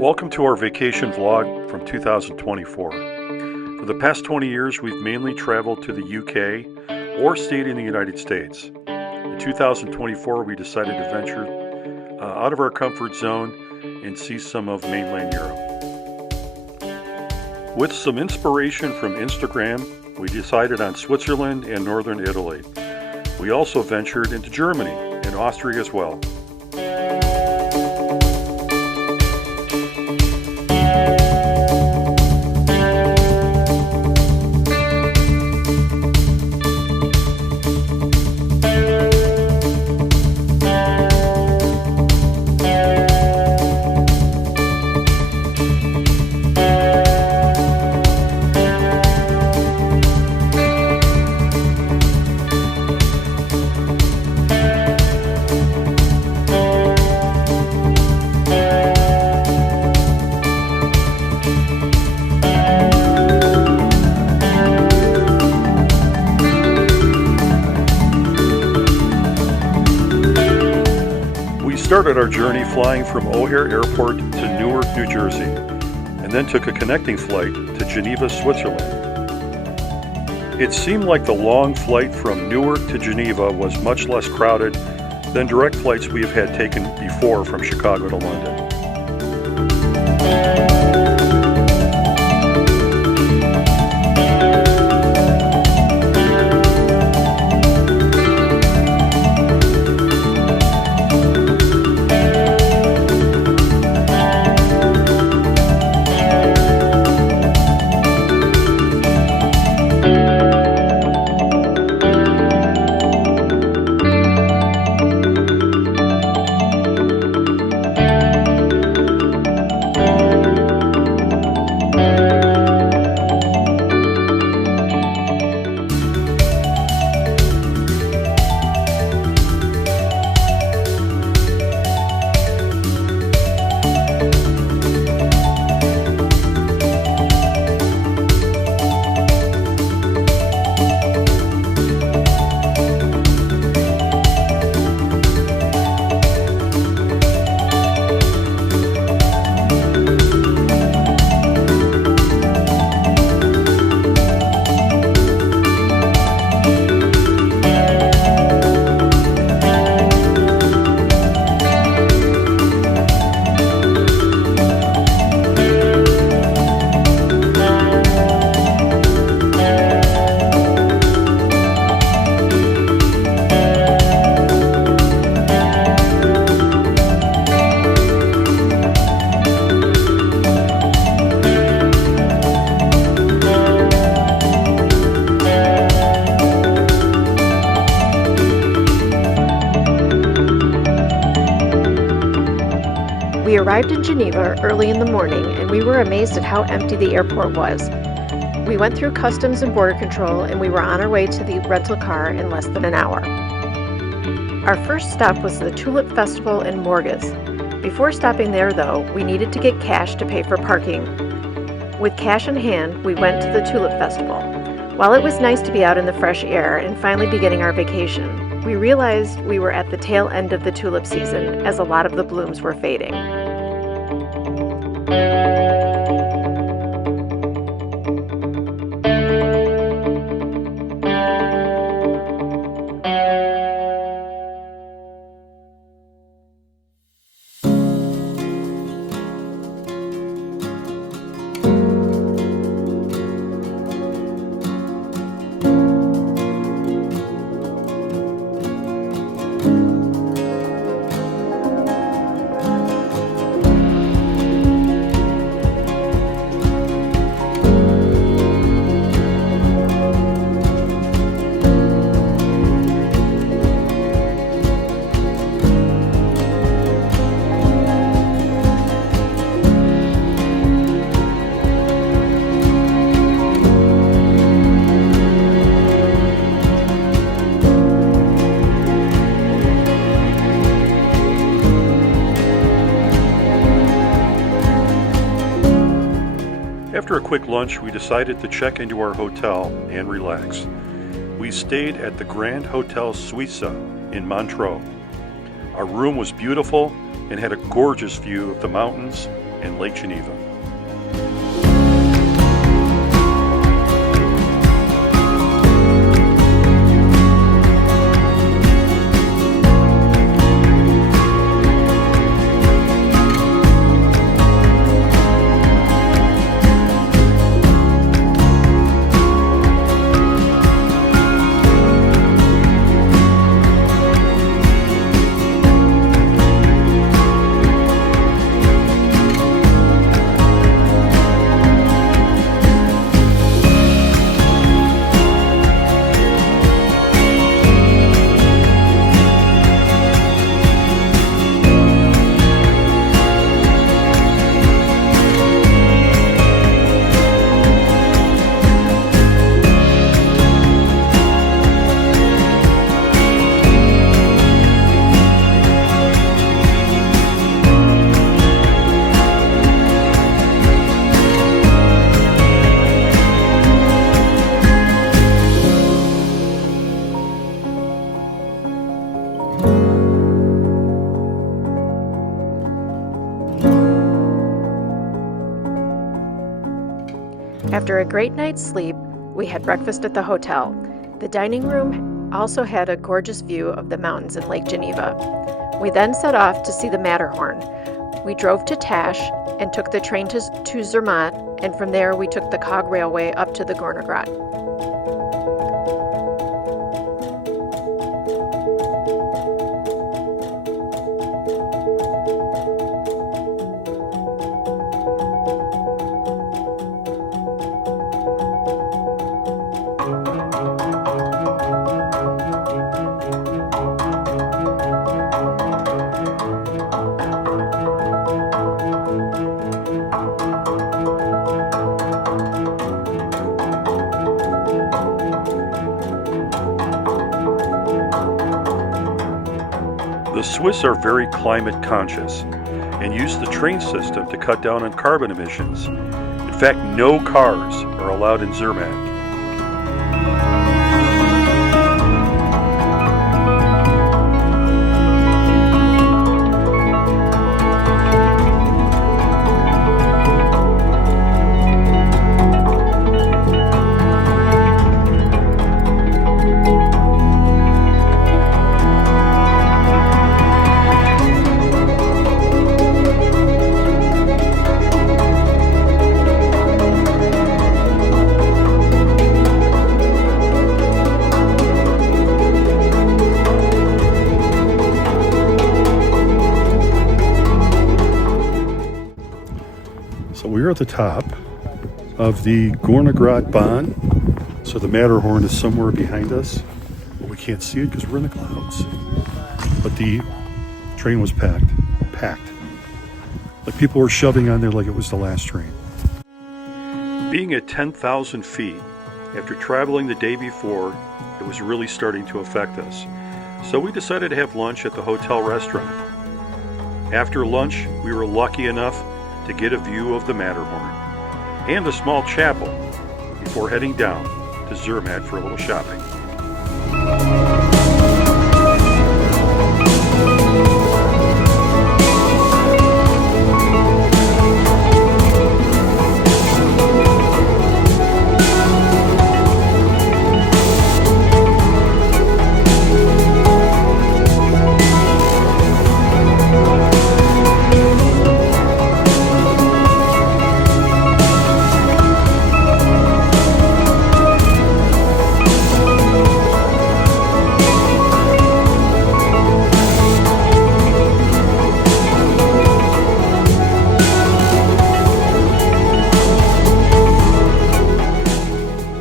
Welcome to our vacation vlog from 2024. For the past 20 years, we've mainly traveled to the UK or stayed in the United States. In 2024, we decided to venture out of our comfort zone and see some of mainland Europe. With some inspiration from Instagram, we decided on Switzerland and northern Italy. We also ventured into Germany and Austria as well. Started our journey flying from O'Hare Airport to Newark, New Jersey, and then took a connecting flight to Geneva, Switzerland. It seemed like the long flight from Newark to Geneva was much less crowded than direct flights we have had taken before from Chicago to London. We arrived in Geneva early in the morning, and we were amazed at how empty the airport was. We went through customs and border control, and we were on our way to the rental car in less than an hour. Our first stop was the Tulip Festival in Morges. Before stopping there, though, we needed to get cash to pay for parking. With cash in hand, we went to the Tulip Festival. While it was nice to be out in the fresh air and finally beginning our vacation, we realized we were at the tail end of the tulip season, as a lot of the blooms were fading. After a quick lunch, we decided to check into our hotel and relax. We stayed at the Grand Hotel Suisse in Montreux. Our room was beautiful and had a gorgeous view of the mountains and Lake Geneva. After a great night's sleep, we had breakfast at the hotel. The dining room also had a gorgeous view of the mountains in Lake Geneva. We then set off to see the Matterhorn. We drove to Tasch and took the train to Zermatt, and from there we took the cog railway up to the Gornergrat. The Swiss are very climate conscious and use the train system to cut down on carbon emissions. In fact, no cars are allowed in Zermatt. So we're at the top of the Gornergrat Bahn. So the Matterhorn is somewhere behind us. We can't see it because we're in the clouds. But the train was packed. Like people were shoving on there like it was the last train. Being at 10,000 feet, after traveling the day before, it was really starting to affect us. So we decided to have lunch at the hotel restaurant. After lunch, we were lucky enough to get a view of the Matterhorn and a small chapel before heading down to Zermatt for a little shopping.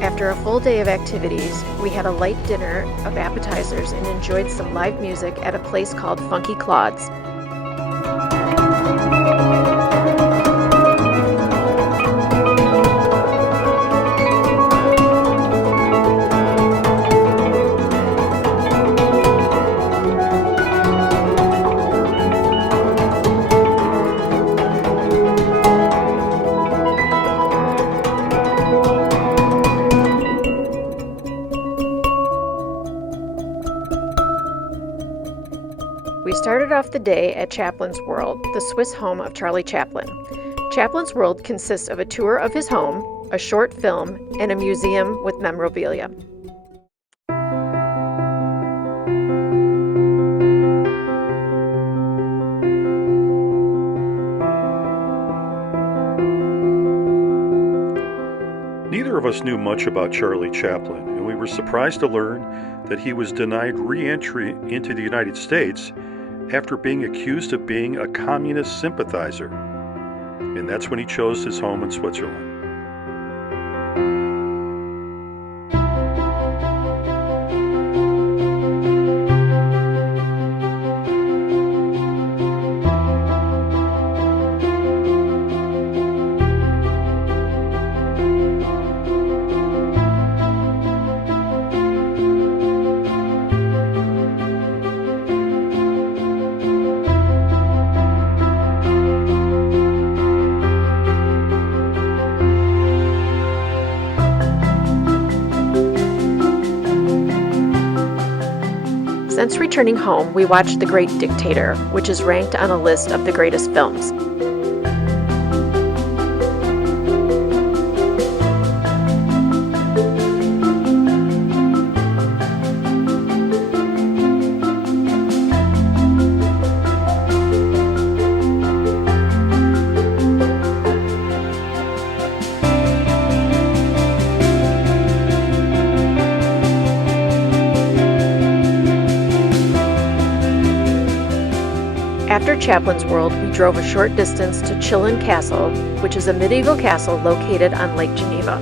After a full day of activities, we had a light dinner of appetizers and enjoyed some live music at a place called Funky Claude's. We started off the day at Chaplin's World, the Swiss home of Charlie Chaplin. Chaplin's world consists of a tour of his home, a short film, and a museum with memorabilia. Neither of us knew much about Charlie Chaplin, and we were surprised to learn that he was denied re-entry into the United States after being accused of being a communist sympathizer. And that's when he chose his home in Switzerland. Since returning home, we watched The Great Dictator, which is ranked on a list of the greatest films. After Chaplin's World, we drove a short distance to Chillon Castle, which is a medieval castle located on Lake Geneva.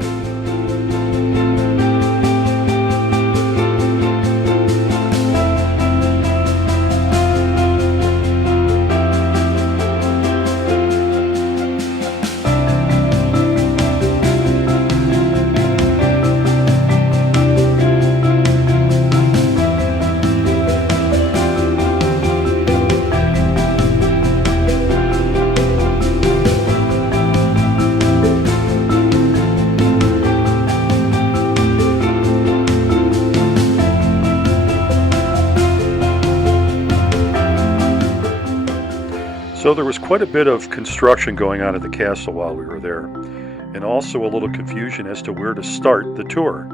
So there was quite a bit of construction going on at the castle while we were there, and also a little confusion as to where to start the tour.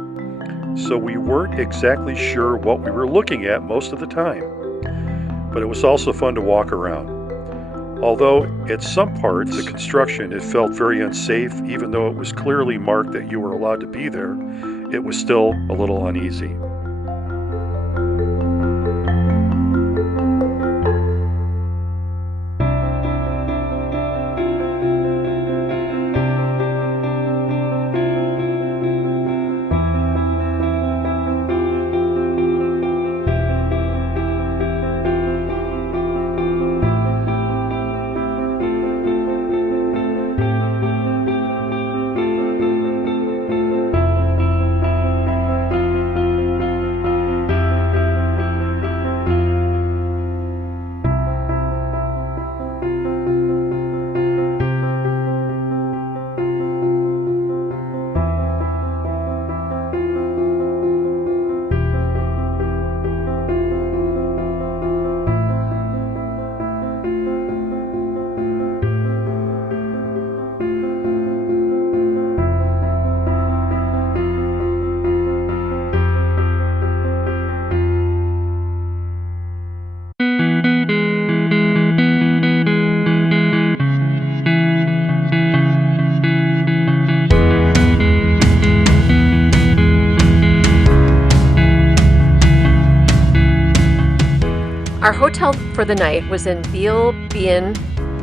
So we weren't exactly sure what we were looking at most of the time, but it was also fun to walk around. Although at some parts of construction it felt very unsafe, even though it was clearly marked that you were allowed to be there, it was still a little uneasy. Our hotel for the night was in Biel,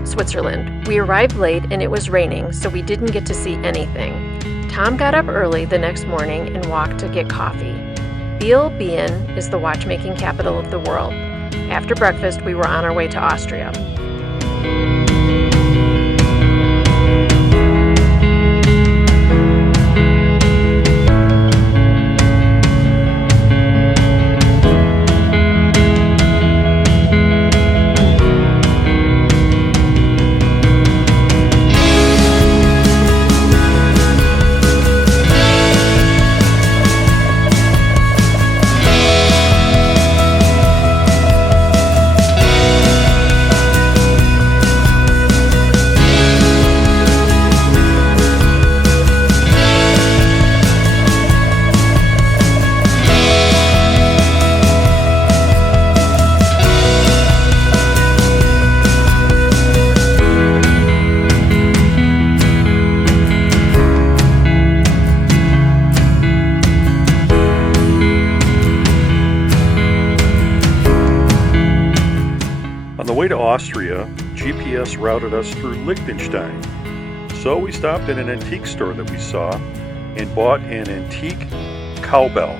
Switzerland. We arrived late and it was raining, so we didn't get to see anything. Tom got up early the next morning and walked to get coffee. Biel is the watchmaking capital of the world. After breakfast, we were on our way to Austria. the way to Austria, GPS routed us through Liechtenstein. So we stopped at an antique store that we saw and bought an antique cowbell.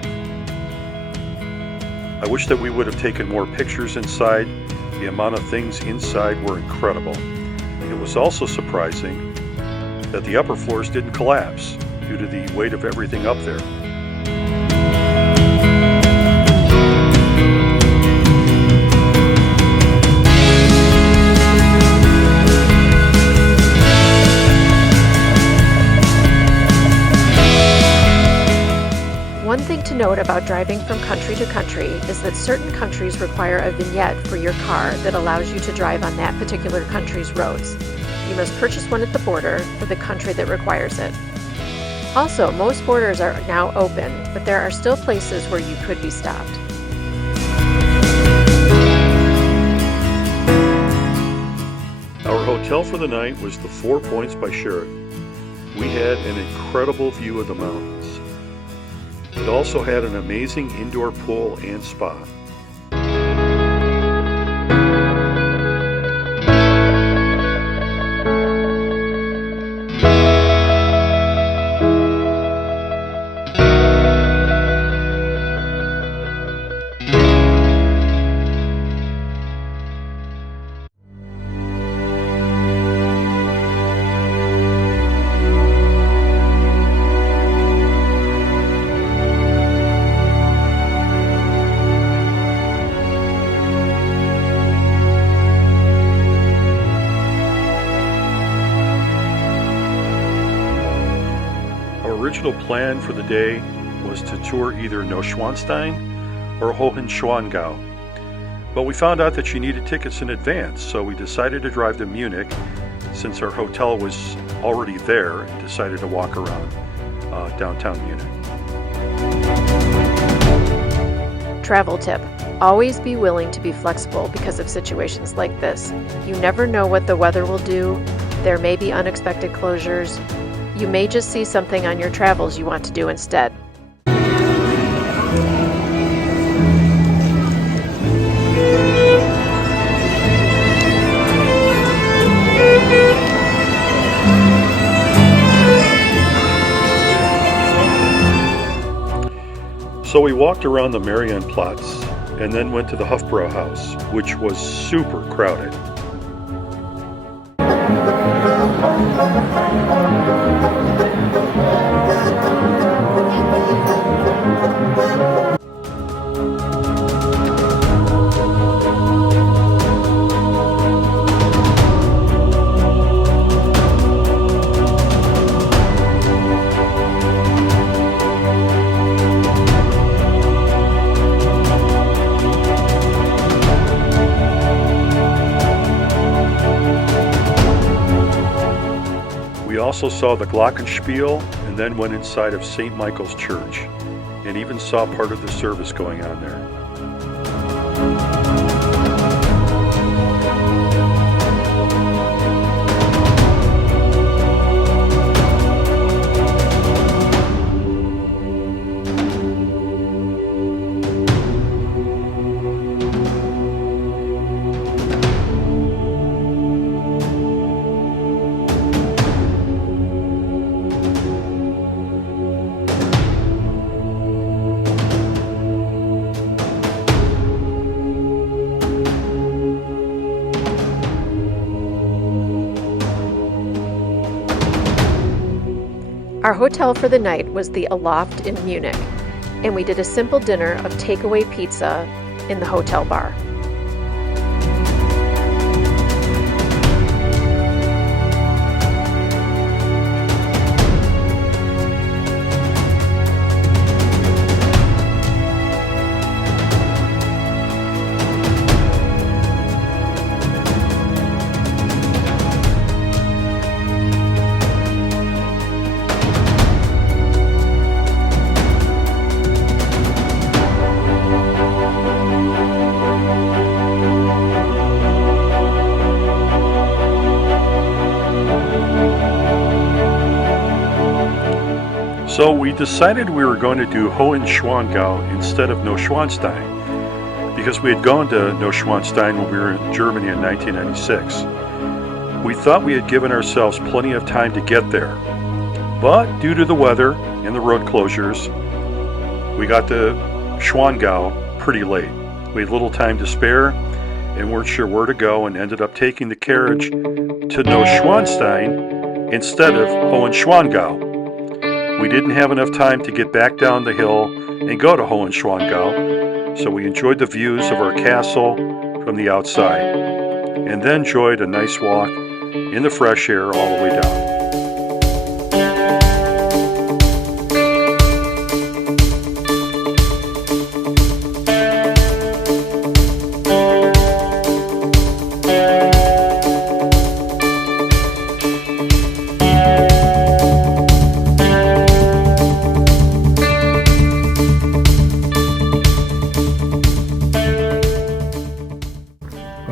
I wish that we would have taken more pictures inside. The amount of things inside were incredible. It was also surprising that the upper floors didn't collapse due to the weight of everything up there. One thing to note about driving from country to country is that certain countries require a vignette for your car that allows you to drive on that particular country's roads. You must purchase one at the border for the country that requires it. Also, most borders are now open, but there are still places where you could be stopped. Our hotel for the night was the 4 Points by Sheraton. We had an incredible view of the mountains. It also had an amazing indoor pool and spa. Original plan for the day was to tour either Neuschwanstein or Hohenschwangau, but we found out that you needed tickets in advance, so we decided to drive to Munich since our hotel was already there and decided to walk around downtown Munich. Travel tip: always be willing to be flexible because of situations like this. You never know what the weather will do. There may be unexpected closures. You may just see something on your travels you want to do instead. So we walked around the Marienplatz and then went to the Hofbrauhaus, which was super crowded. We also saw the Glockenspiel and then went inside of St. Michael's Church and even saw part of the service going on there. Our hotel for the night was the Aloft in Munich, and we did a simple dinner of takeaway pizza in the hotel bar. So we decided we were going to do Hohenschwangau instead of Neuschwanstein, because because we had gone to Neuschwanstein when we were in Germany in 1996. We thought we had given ourselves plenty of time to get there, but due to the weather and the road closures, we got to Schwangau pretty late. We had little time to spare and weren't sure where to go, and ended up taking the carriage to Neuschwanstein instead of Hohenschwangau. We didn't have enough time to get back down the hill and go to Hohenschwangau, so we enjoyed the views of our castle from the outside, and then enjoyed a nice walk in the fresh air all the way down.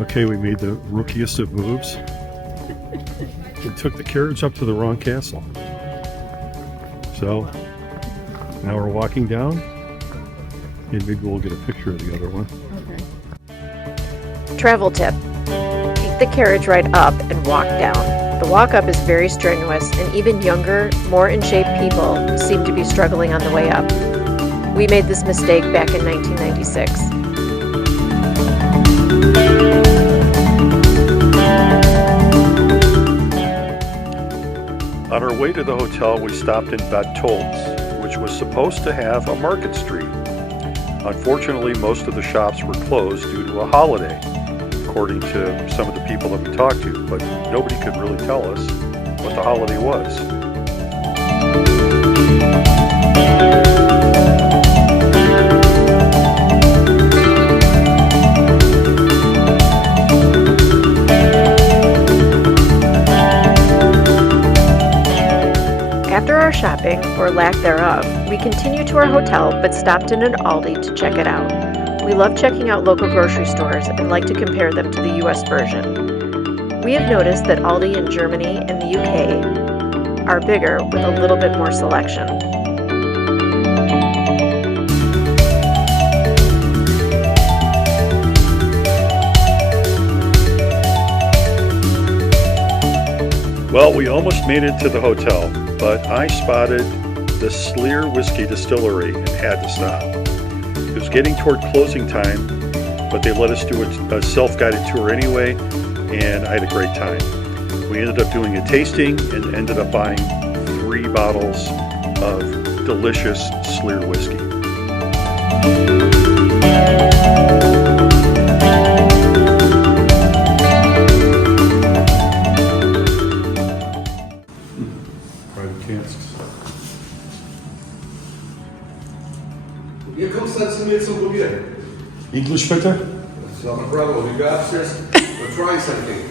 Okay, we made the rookiest of moves. We took the carriage up to the wrong castle. So now we're walking down, and maybe we'll get a picture of the other one. Okay. Travel tip: take the carriage ride up and walk down. The walk up is very strenuous, and even younger, more in shape people seem to be struggling on the way up. We made this mistake back in 1996. On our way to the hotel, we stopped in Bad Tolz, which was supposed to have a market street. Unfortunately, most of the shops were closed due to a holiday, according to some of the people that we talked to, but nobody could really tell us what the holiday was. After our shopping, or lack thereof, we continued to our hotel but stopped in an Aldi to check it out. We love checking out local grocery stores and like to compare them to the US version. We have noticed that Aldi in Germany and the UK are bigger with a little bit more selection. Well, we almost made it to the hotel, but I spotted the Slyrs whiskey distillery and had to stop. It was getting toward closing time, but they let us do a self-guided tour anyway, and I had a great time. We ended up doing a tasting and ended up buying 3 bottles of delicious Slyrs whiskey. Hier kommst du dann zu mir zum Probieren. English bitte? That's not a problem. We go upstairs. We'll try something.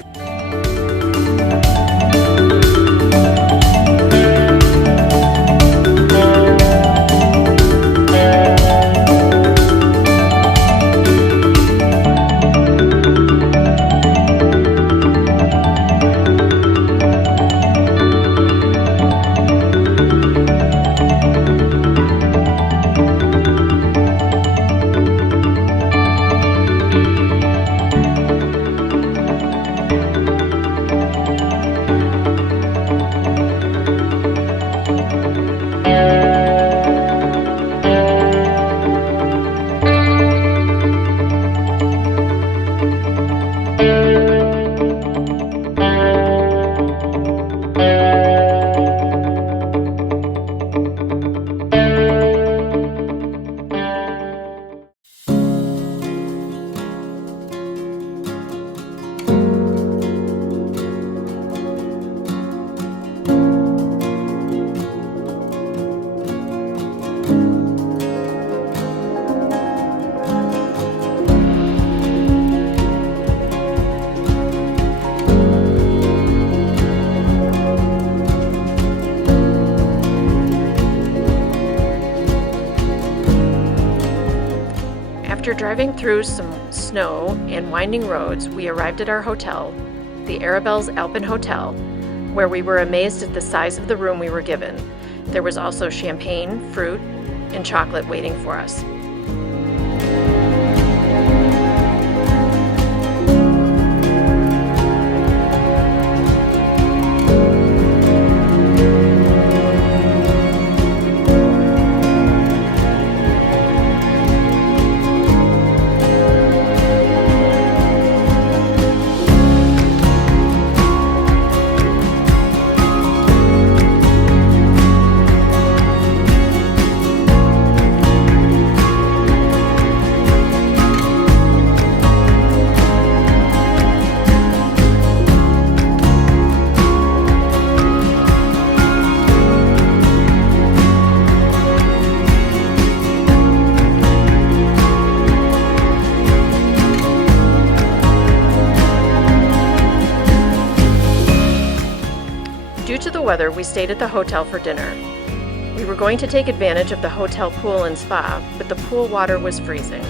After driving through some snow and winding roads, we arrived at our hotel, the Arabelle's Alpen Hotel, where we were amazed at the size of the room we were given. There was also champagne, fruit, and chocolate waiting for us. weather, we stayed at the hotel for dinner. We were going to take advantage of the hotel pool and spa, but the pool water was freezing.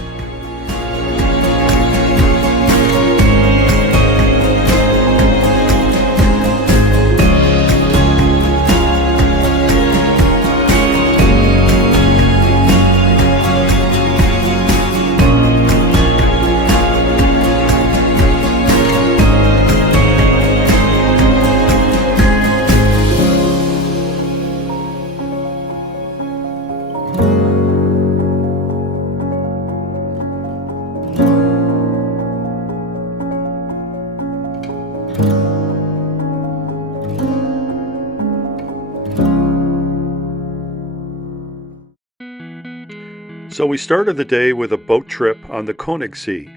So we started the day with a boat trip on the Königssee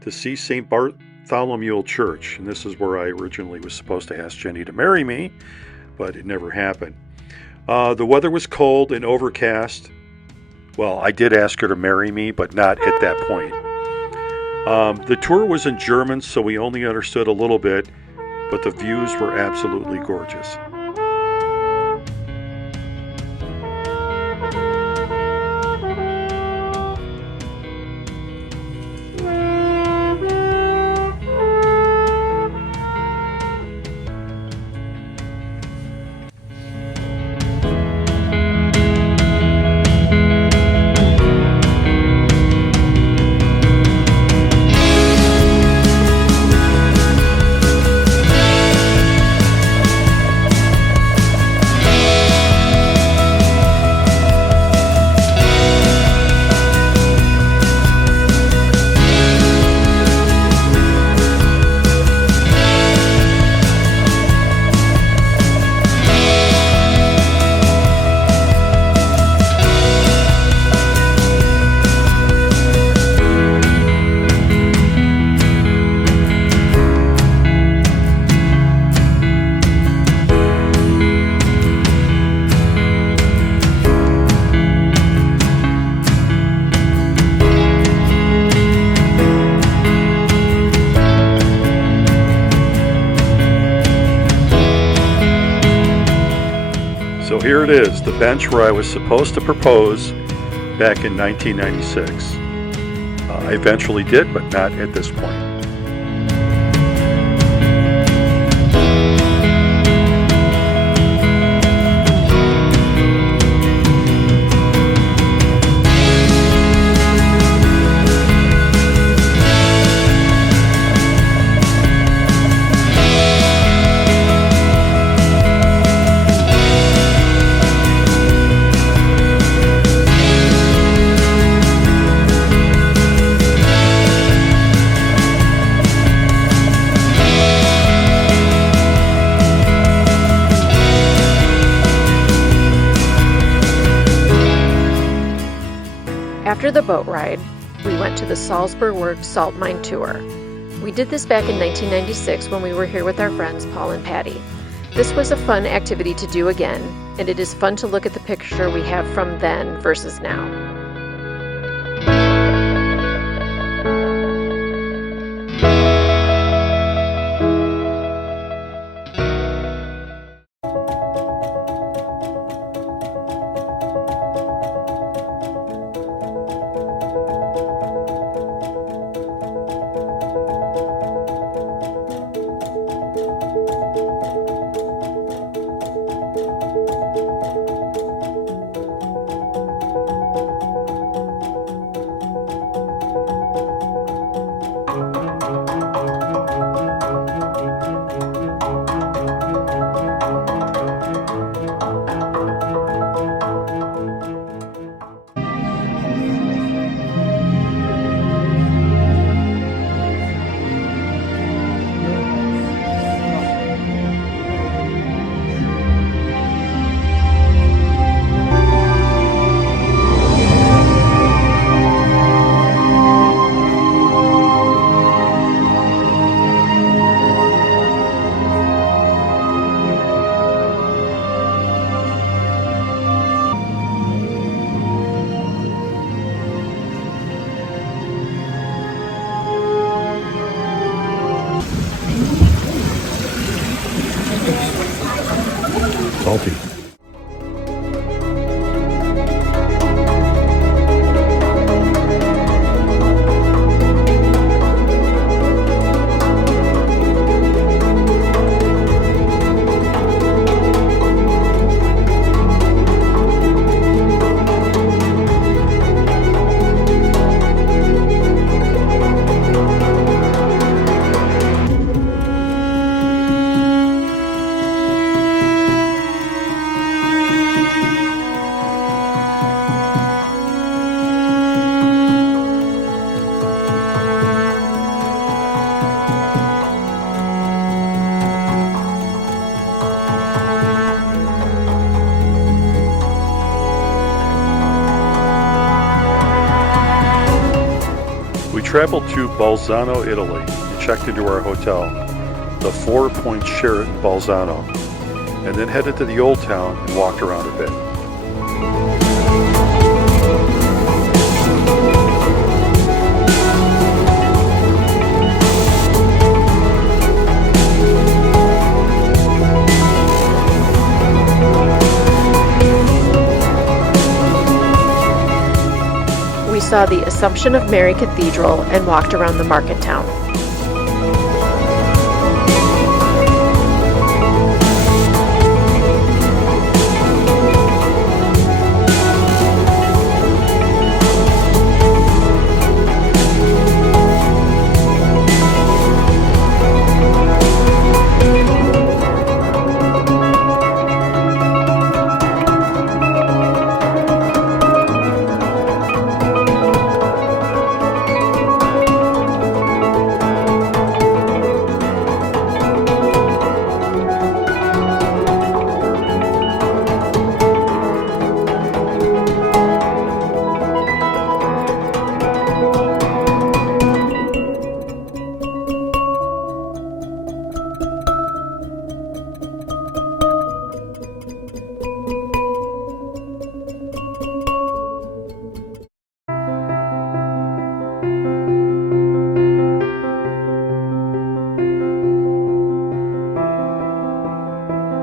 to see St. Bartholomew Church. And this is where I originally was supposed to ask Jenny to marry me, but it never happened. The weather was cold and overcast. Well, I did ask her to marry me, but not at that point. The tour was in German, so we only understood a little bit, but the views were absolutely gorgeous. So here it is, the bench where I was supposed to propose back in 1996. I eventually did, but not at this point. After the boat ride, we went to the Salzbergwerk salt mine tour. We did this back in 1996 when we were here with our friends Paul and Patty. This was a fun activity to do again, and it is fun to look at the picture we have from then versus now. salty. We traveled to Bolzano, Italy, and checked into our hotel, the 4 Point Sheraton Bolzano, and then headed to the Old Town and walked around a bit. We saw the Assumption of Mary Cathedral and walked around the market town.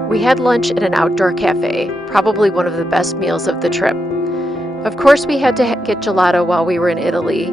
We had lunch at an outdoor cafe, probably one of the best meals of the trip. Of course, we had to get gelato while we were in Italy.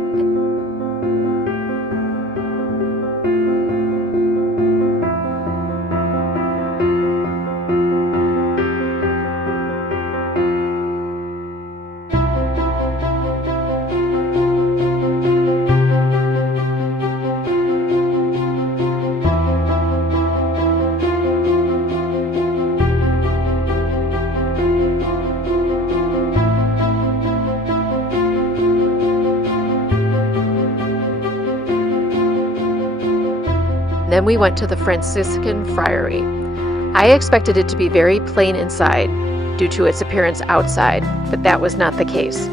Then we went to the Franciscan Friary. I expected it to be very plain inside due to its appearance outside, but that was not the case.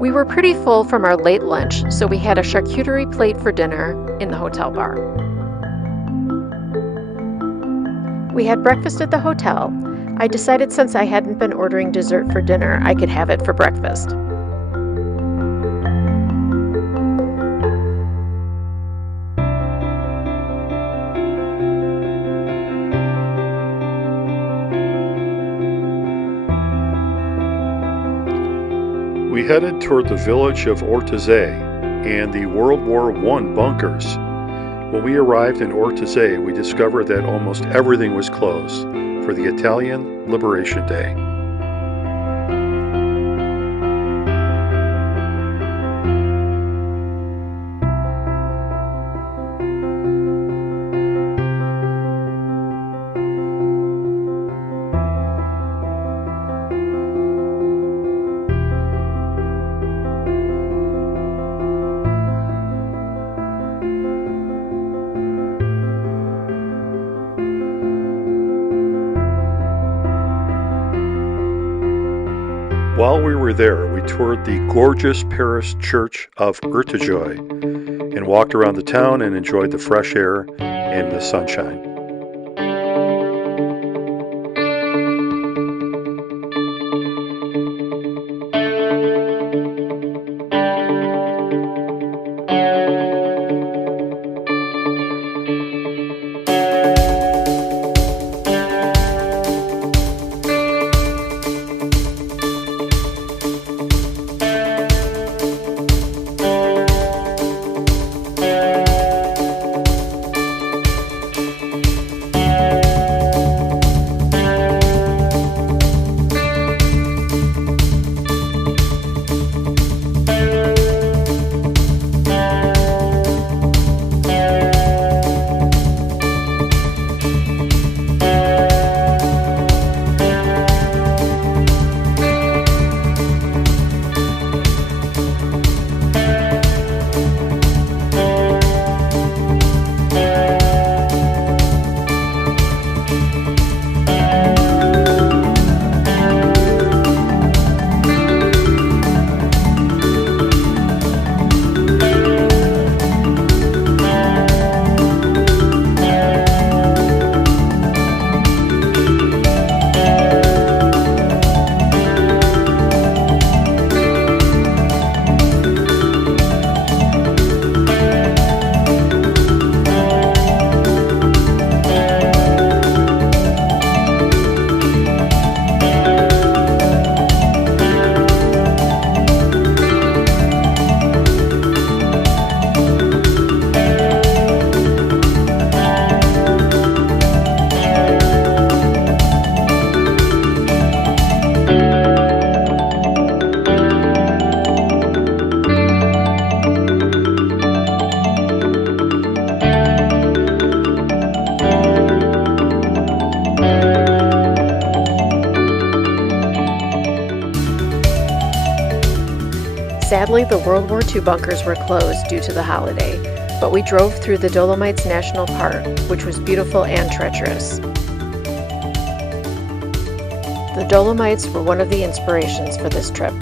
We were pretty full from our late lunch, so we had a charcuterie plate for dinner in the hotel bar. We had breakfast at the hotel. I decided since I hadn't been ordering dessert for dinner, I could have it for breakfast. We headed toward the village of Urtijei and the World War I bunkers. When we arrived in Urtijei, we discovered that almost everything was closed for the Italian Liberation Day. While we were there, we toured the gorgeous Paris church of Urtijei and walked around the town and enjoyed the fresh air and the sunshine. Sadly, the World War II bunkers were closed due to the holiday, but we drove through the Dolomites National Park, which was beautiful and treacherous. The Dolomites were one of the inspirations for this trip.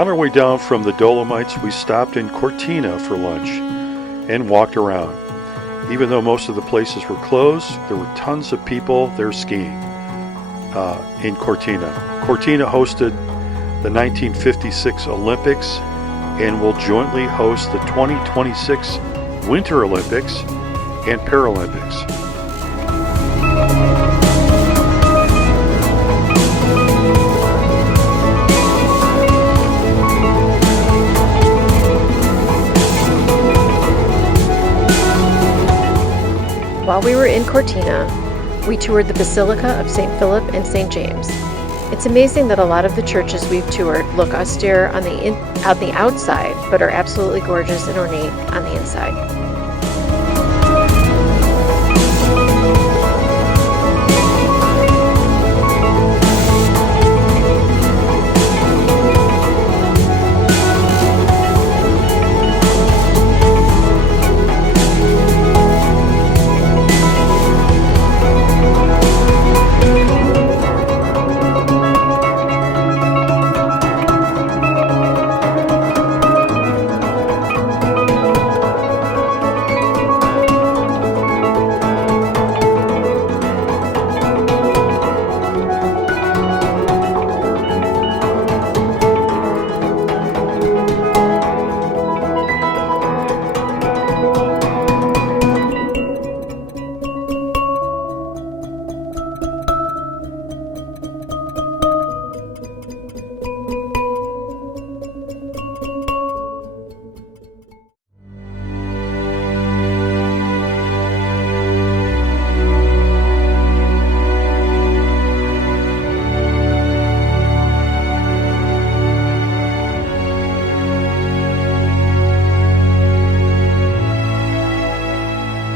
On our way down from the Dolomites, we stopped in Cortina for lunch and walked around. Even though most of the places were closed, there were tons of people there skiing in Cortina. Cortina hosted the 1956 Olympics and will jointly host the 2026 Winter Olympics and Paralympics. While we were in Cortina, we toured the Basilica of St. Philip and St. James. It's amazing that a lot of the churches we've toured look austere on the outside, but are absolutely gorgeous and ornate on the inside.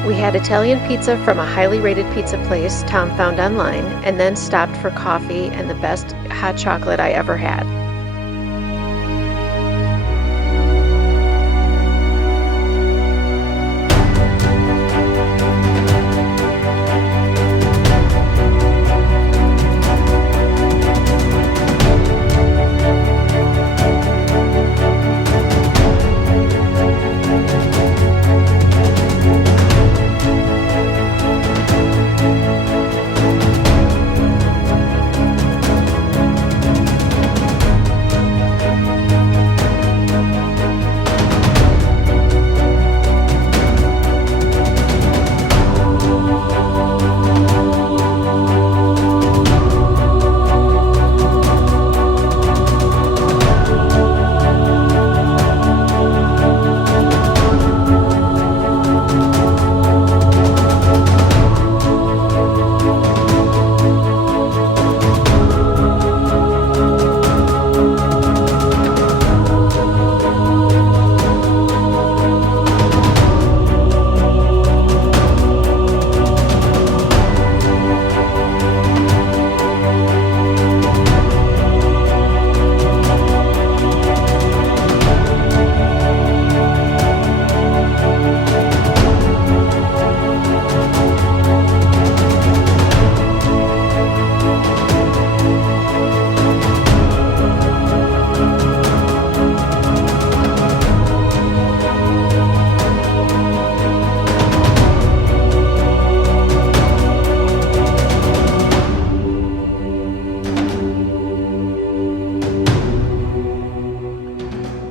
We had Italian pizza from a highly rated pizza place Tom found online, and then stopped for coffee and the best hot chocolate I ever had.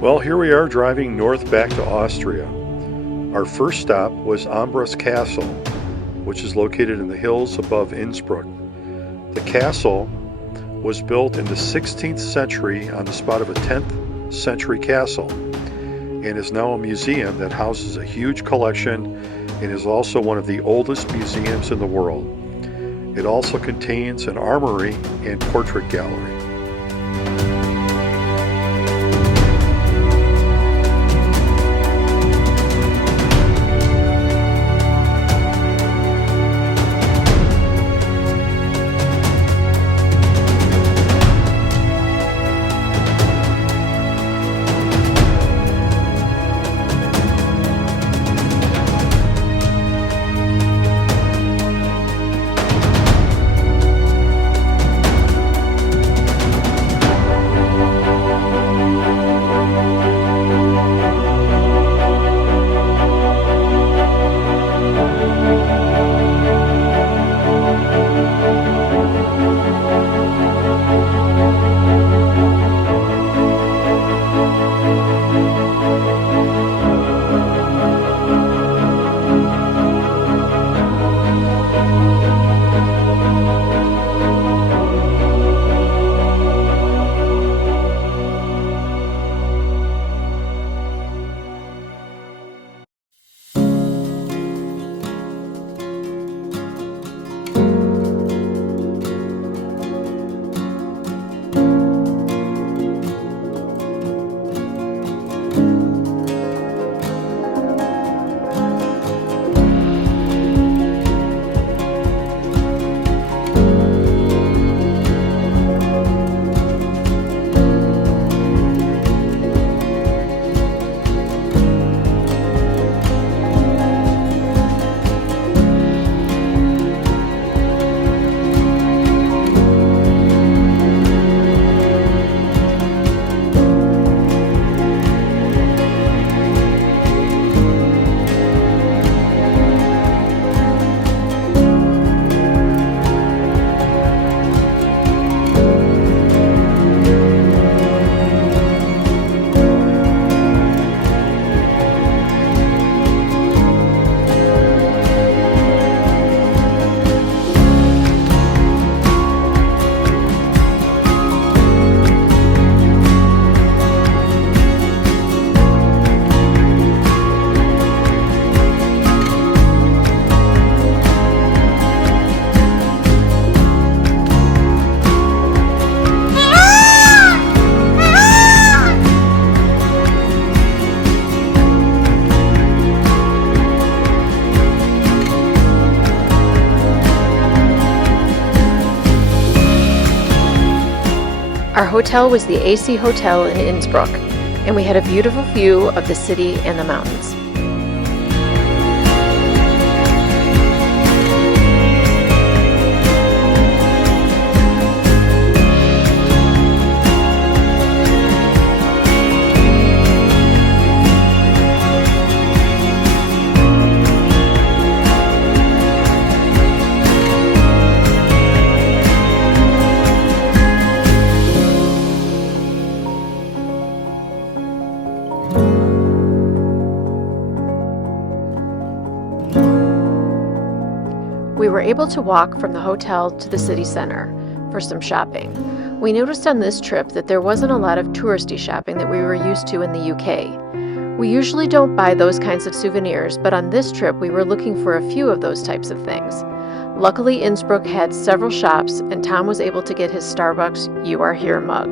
Well, here we are driving north back to Austria. Our first stop was Ambras Castle, which is located in the hills above Innsbruck. The castle was built in the 16th century on the spot of a 10th century castle and is now a museum that houses a huge collection and is also one of the oldest museums in the world. It also contains an armory and portrait gallery. Our hotel was the AC Hotel in Innsbruck, and we had a beautiful view of the city and the mountains. We were able to walk from the hotel to the city center for some shopping. We noticed on this trip that there wasn't a lot of touristy shopping that we were used to in the UK. We usually don't buy those kinds of souvenirs, but on this trip we were looking for a few of those types of things. Luckily, Innsbruck had several shops, and Tom was able to get his Starbucks "You Are Here" mug.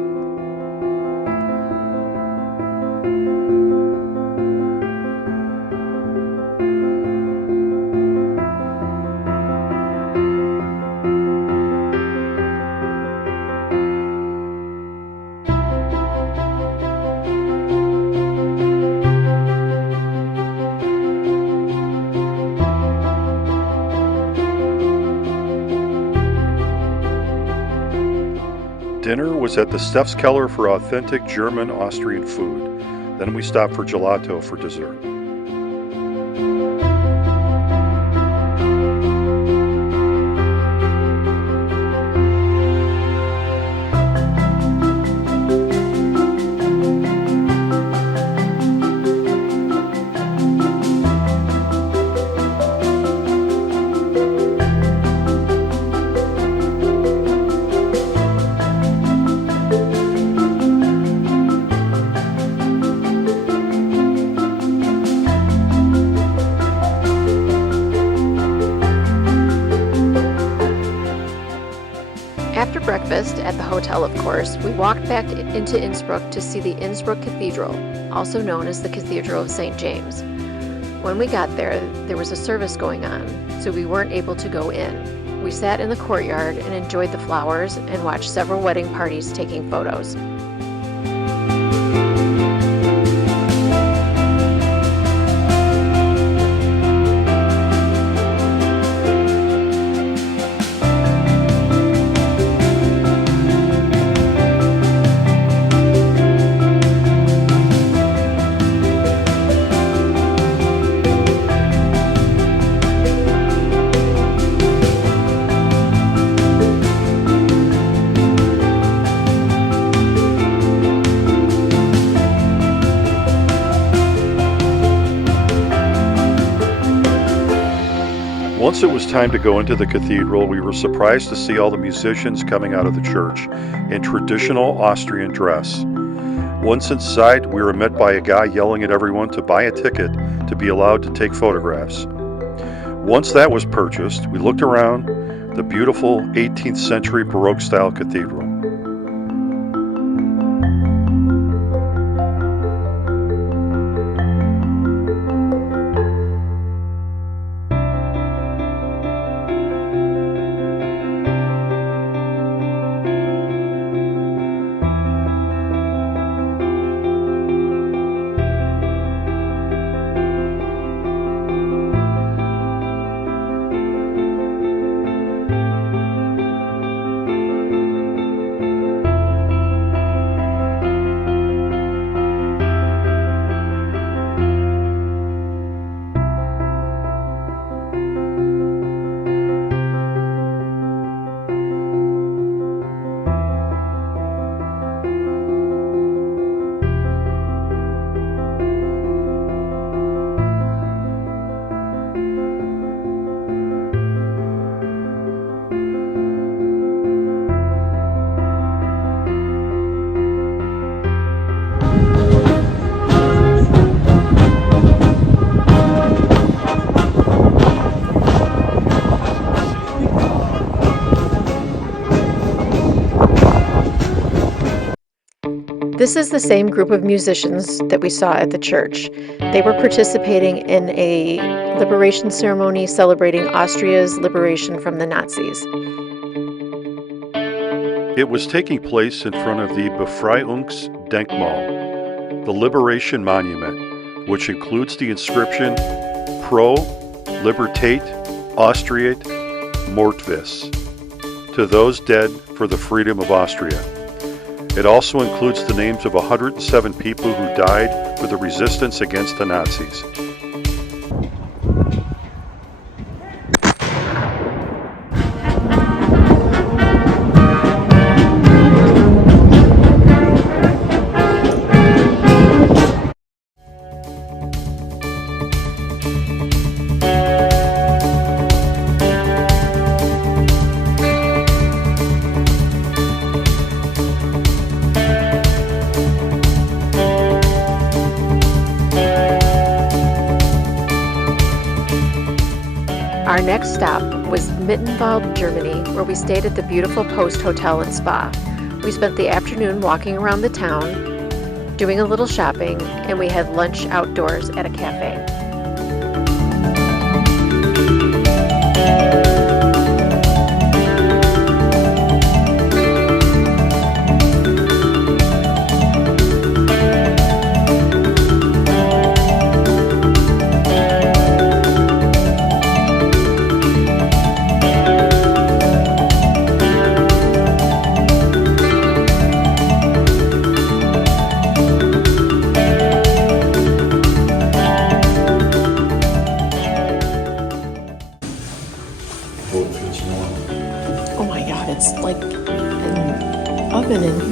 Dinner was at the Steffskeller for authentic German-Austrian food. Then we stopped for gelato for dessert. After breakfast at the hotel, of course, we walked back into Innsbruck to see the Innsbruck Cathedral, also known as the Cathedral of St. James. When we got there, there was a service going on, so we weren't able to go in. We sat in the courtyard and enjoyed the flowers and watched several wedding parties taking photos. Once it was time to go into the cathedral, we were surprised to see all the musicians coming out of the church in traditional Austrian dress. Once inside, we were met by a guy yelling at everyone to buy a ticket to be allowed to take photographs. Once that was purchased, we looked around the beautiful 18th century Baroque-style cathedral. This is the same group of musicians that we saw at the church. They were participating in a liberation ceremony celebrating Austria's liberation from the Nazis. It was taking place in front of the Befreiungsdenkmal, the Liberation Monument, which includes the inscription Pro Libertate Austriate Mortvis, to those dead for the freedom of Austria. It also includes the names of 107 people who died for the resistance against the Nazis. Our next stop was Mittenwald, Germany, where we stayed at the beautiful Post Hotel and Spa. We spent the afternoon walking around the town, doing a little shopping, and we had lunch outdoors at a cafe. Oh my god, it's like an oven in here.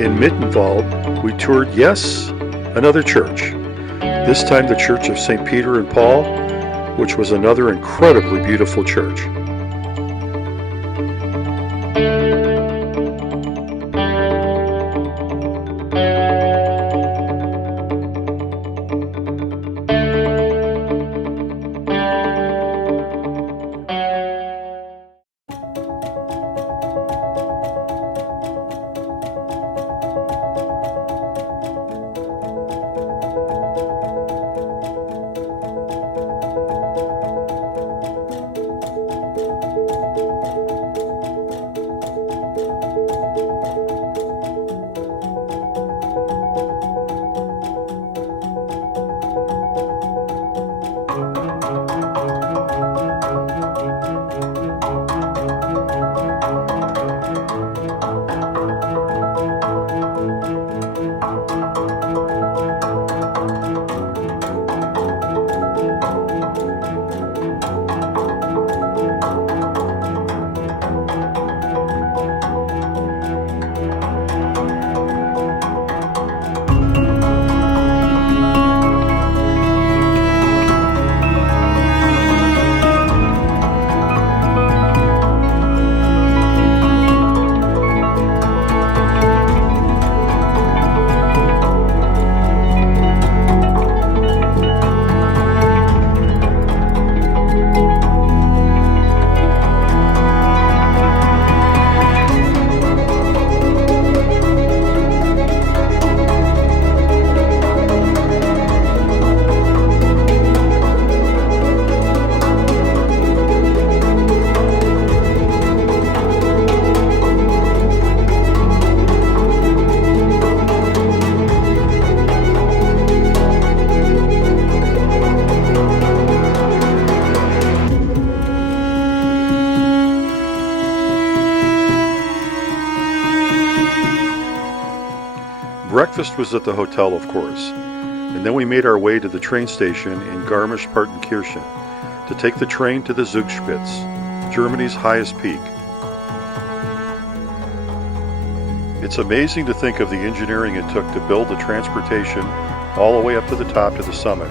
In Mittenwald, we toured, yes, another church. This time the Church of St. Peter and Paul, which was another incredibly beautiful church. Breakfast was at the hotel, of course, and then we made our way to the train station in Garmisch-Partenkirchen to take the train to the Zugspitze, Germany's highest peak. It's amazing to think of the engineering it took to build the transportation all the way up to the top to the summit,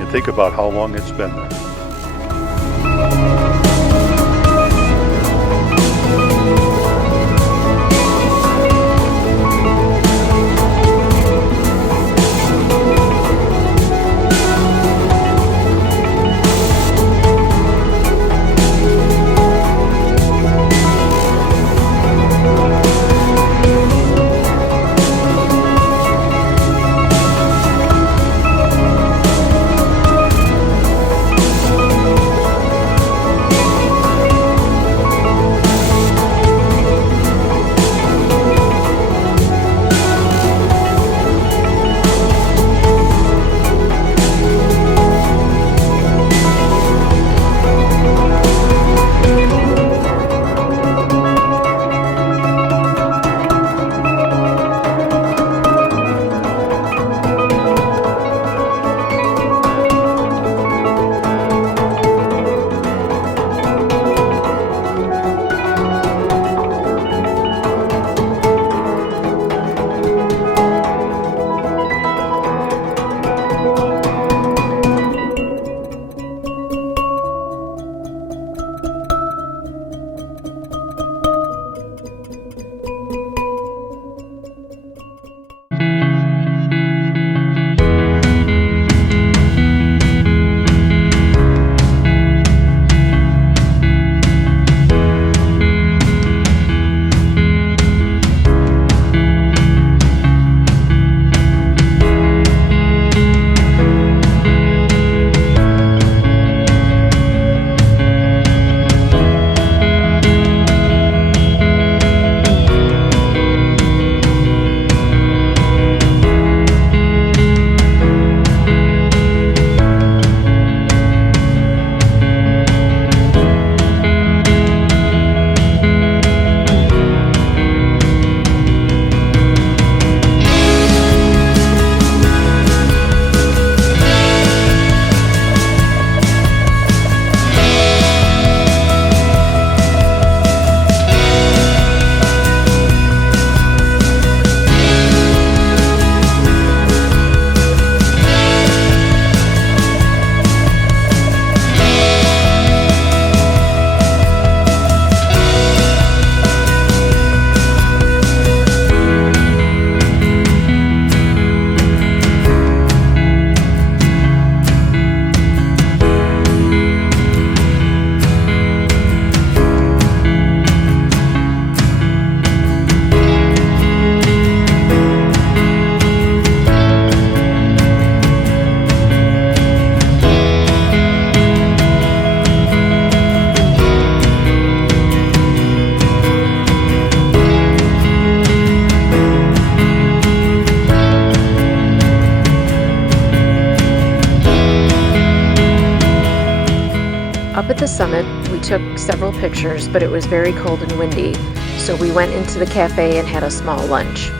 and think about how long it's been there. Up at the summit, we took several pictures, but it was very cold and windy, so we went into the cafe and had a small lunch.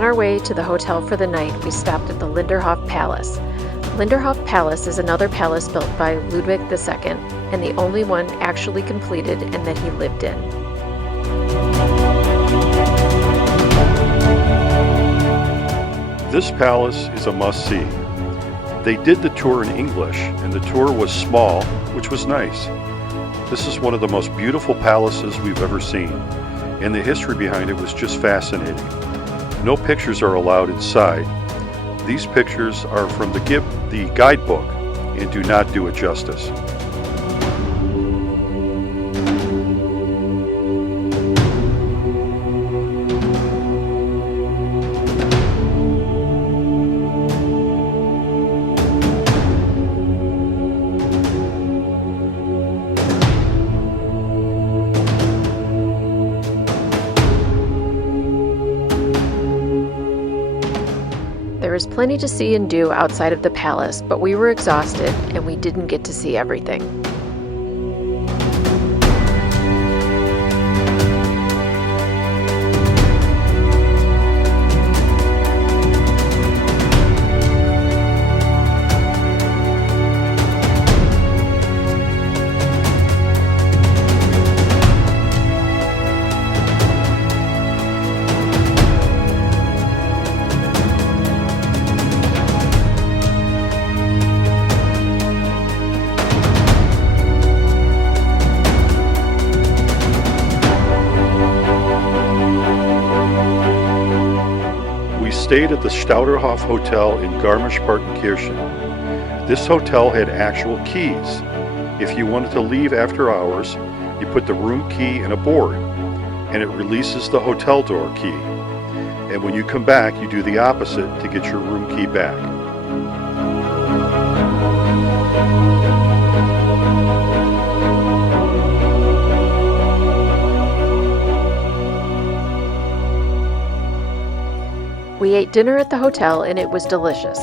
On our way to the hotel for the night, we stopped at the Linderhof Palace. Linderhof Palace is another palace built by Ludwig II, and the only one actually completed and that he lived in. This palace is a must-see. They did the tour in English, and the tour was small, which was nice. This is one of the most beautiful palaces we've ever seen, and the history behind it was just fascinating. No pictures are allowed inside. These pictures are from the guidebook and do not do it justice. There is plenty to see and do outside of the palace, but we were exhausted and we didn't get to see everything. Stayed at the Stauderhof Hotel in Garmisch-Partenkirchen. This hotel had actual keys. If you wanted to leave after hours, you put the room key in a board, and it releases the hotel door key. And when you come back, you do the opposite to get your room key back. We ate dinner at the hotel and it was delicious.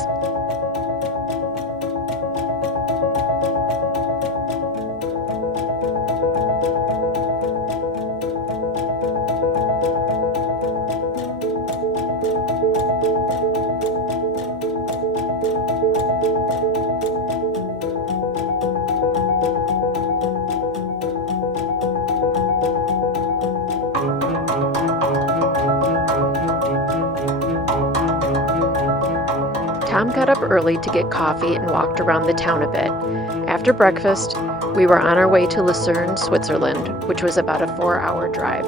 Tom got up early to get coffee and walked around the town a bit. After breakfast, we were on our way to Lucerne, Switzerland, which was about a 4-hour drive.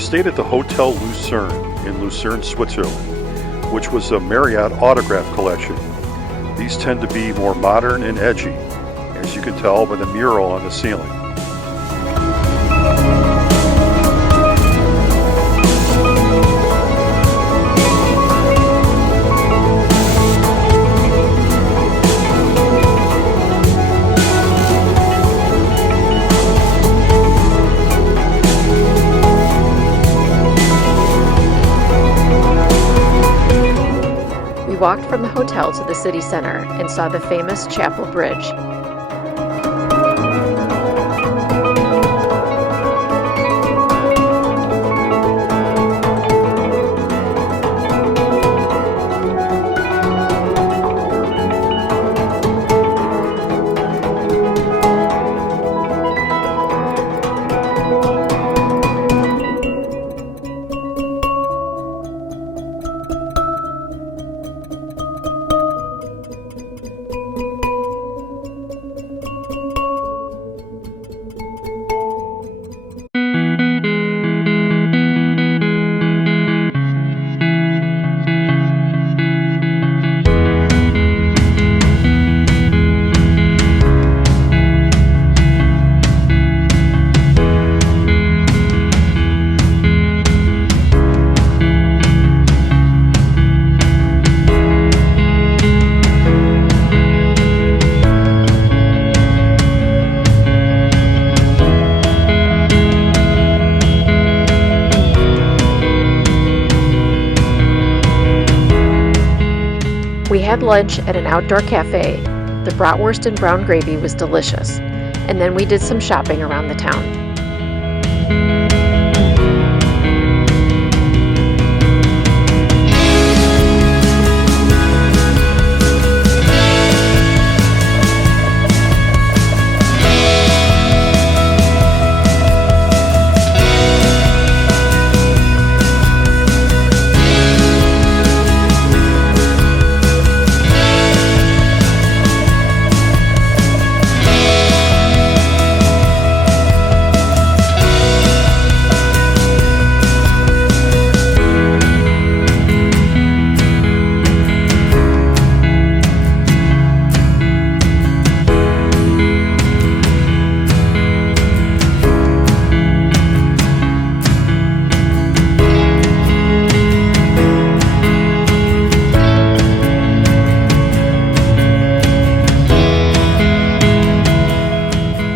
Stayed at the Hotel Lucerne in Lucerne, Switzerland, which was a Marriott autograph collection. These tend to be more modern and edgy, as you can tell by the mural on the ceiling. walked from the hotel to the city center and saw the famous Chapel Bridge. We had lunch at an outdoor cafe. The bratwurst and brown gravy was delicious, and then we did some shopping around the town.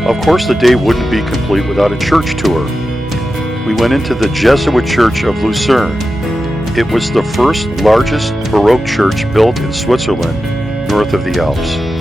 Of course, the day wouldn't be complete without a church tour. We went into the Jesuit Church of Lucerne. It was the first largest Baroque church built in Switzerland, north of the Alps.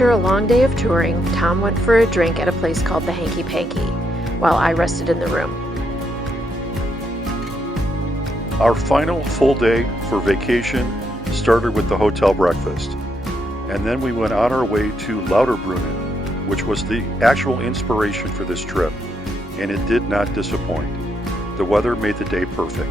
After a long day of touring, Tom went for a drink at a place called the Hanky Panky, while I rested in the room. Our final full day for vacation started with the hotel breakfast, and then we went on our way to Lauterbrunnen, which was the actual inspiration for this trip, and it did not disappoint. The weather made the day perfect.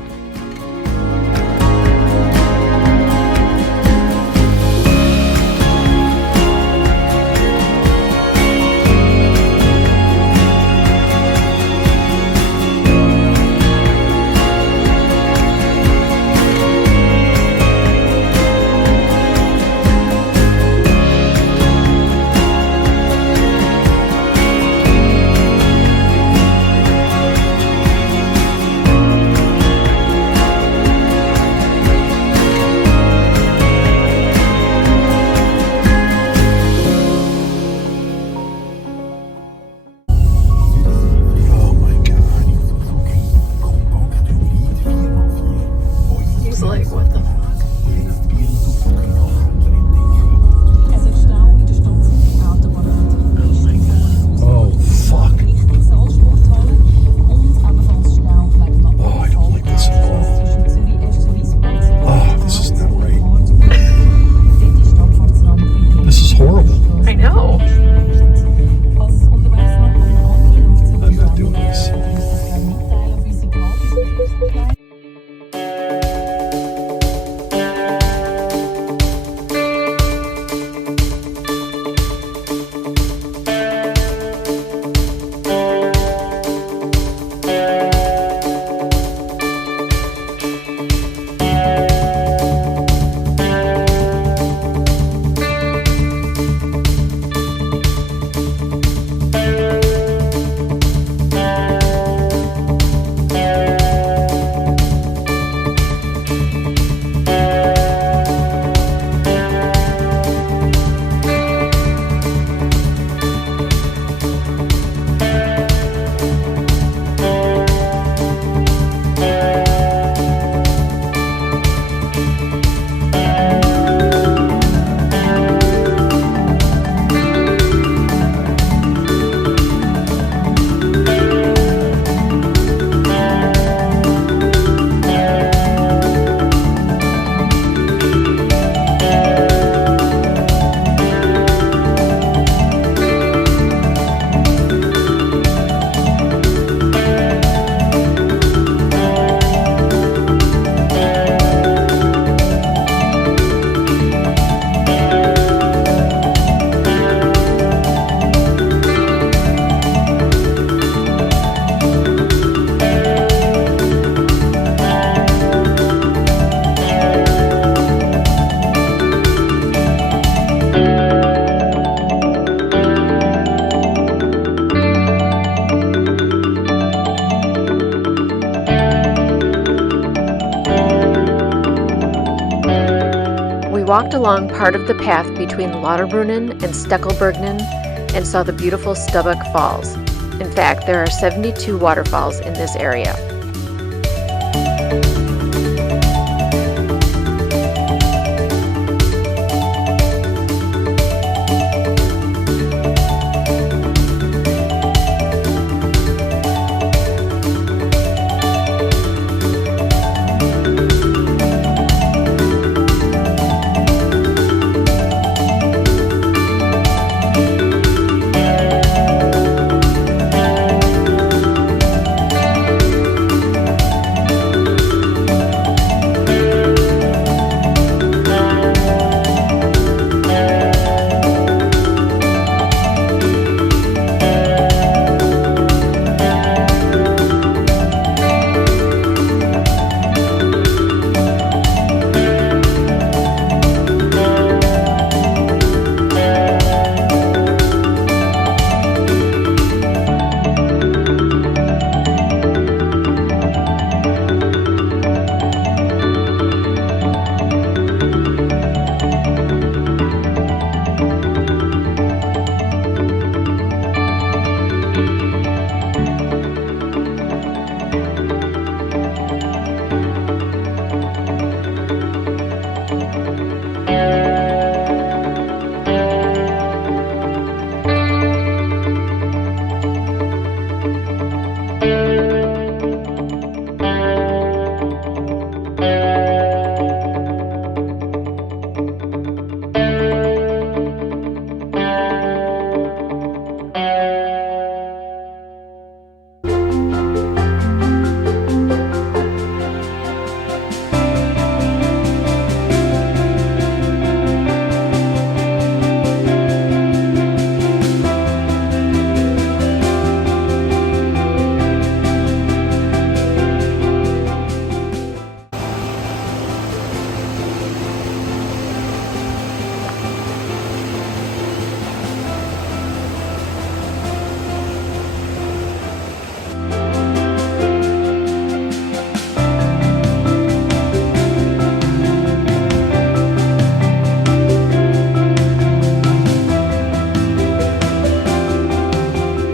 walked along part of the path between Lauterbrunnen and Steckelbergnen and saw the beautiful Stubbuck Falls. In fact, there are 72 waterfalls in this area.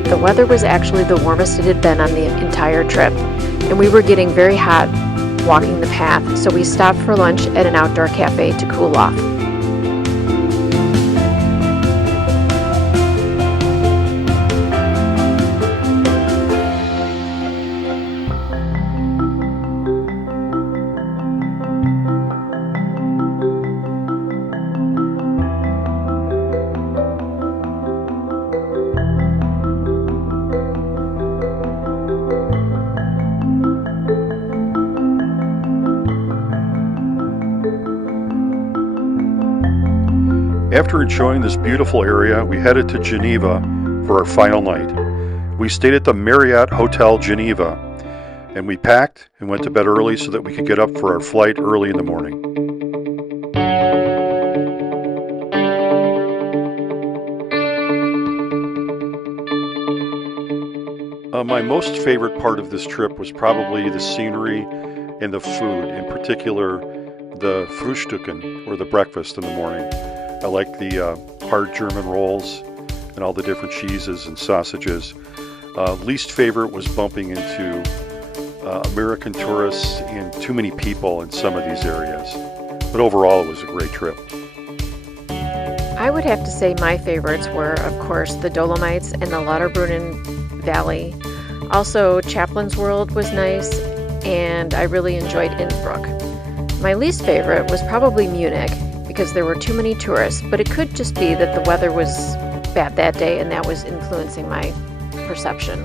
The weather was actually the warmest it had been on the entire trip, and we were getting very hot walking the path, so we stopped for lunch at an outdoor cafe to cool off. After enjoying this beautiful area, we headed to Geneva for our final night. We stayed at the Marriott Hotel Geneva, and we packed and went to bed early so that we could get up for our flight early in the morning. My most favorite part of this trip was probably the scenery and the food, in particular the Frühstücken, or the breakfast in the morning. I like the hard German rolls and all the different cheeses and sausages. Least favorite was bumping into American tourists and too many people in some of these areas. But overall, it was a great trip. I would have to say my favorites were, of course, the Dolomites and the Lauterbrunnen Valley. Also, Chaplins World was nice, and I really enjoyed Innsbruck. My least favorite was probably Munich, because there were too many tourists, but it could just be that the weather was bad that day and that was influencing my perception.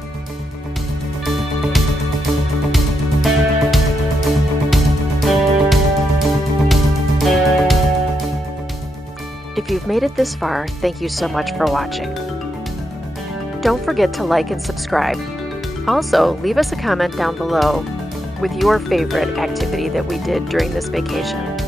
If you've made it this far, thank you so much for watching. Don't forget to like and subscribe. Also, leave us a comment down below with your favorite activity that we did during this vacation.